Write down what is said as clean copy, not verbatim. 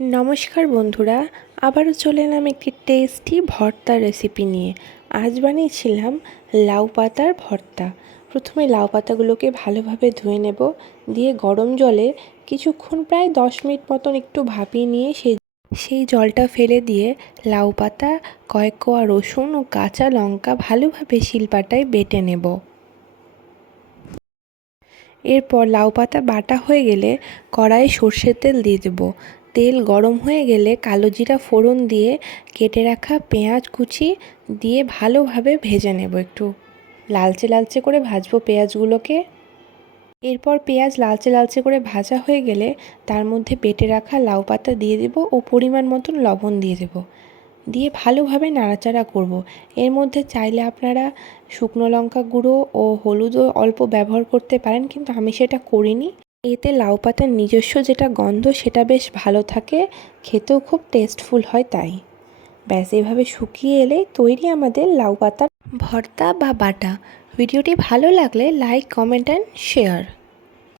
নমস্কার বন্ধুরা, আবারও চলে এলাম একটি টেস্টি ভর্তার রেসিপি নিয়ে। আজ বানিয়েছিলাম লাউ পাতার ভর্তা। প্রথমে লাউ পাতাগুলোকে ভালোভাবে ধুয়ে নেব, দিয়ে গরম জলে কিছুক্ষণ প্রায় 10 মিনিট মতন একটু ভাপিয়ে নিয়ে সেই জলটা ফেলে দিয়ে লাউ পাতা, কয়েক কোয়া রসুন ও কাঁচা লঙ্কা ভালোভাবে শিলপাটায় বেটে নেব। এরপর লাউ পাতা বাটা হয়ে গেলে কড়াইয়ে সর্ষের তেল দিয়ে দেবো। তেল গরম হয়ে গেলে কালো জিরা ফোড়ন দিয়ে কেটে রাখা পেঁয়াজ কুচি দিয়ে ভালোভাবে ভেজে নেব। একটু লালচে লালচে করে ভাজবো পেঁয়াজগুলোকে। এরপর পেঁয়াজ লালচে লালচে করে ভাজা হয়ে গেলে তার মধ্যে বেটে রাখা লাউ পাতা দিয়ে দেবো ও পরিমাণ মতন লবণ দিয়ে দেবো। দিয়ে ভালোভাবে নাড়াচাড়া করব। এর মধ্যে চাইলে আপনারা শুকনো লঙ্কা গুঁড়ো ও হলুদও অল্প ব্যবহার করতে পারেন, কিন্তু আমি সেটা করিনি। এতে লাউ পাতার নিজস্ব যেটা গন্ধ সেটা বেশ ভালো থাকে, খেতেও খুব টেস্টফুল হয়। তাই ব্যাস এভাবে শুকিয়ে এলেই তৈরি আমাদের লাউ পাতার ভর্তা বা বাটা। ভিডিওটি ভালো লাগলে লাইক, কমেন্ট অ্যান্ড শেয়ার।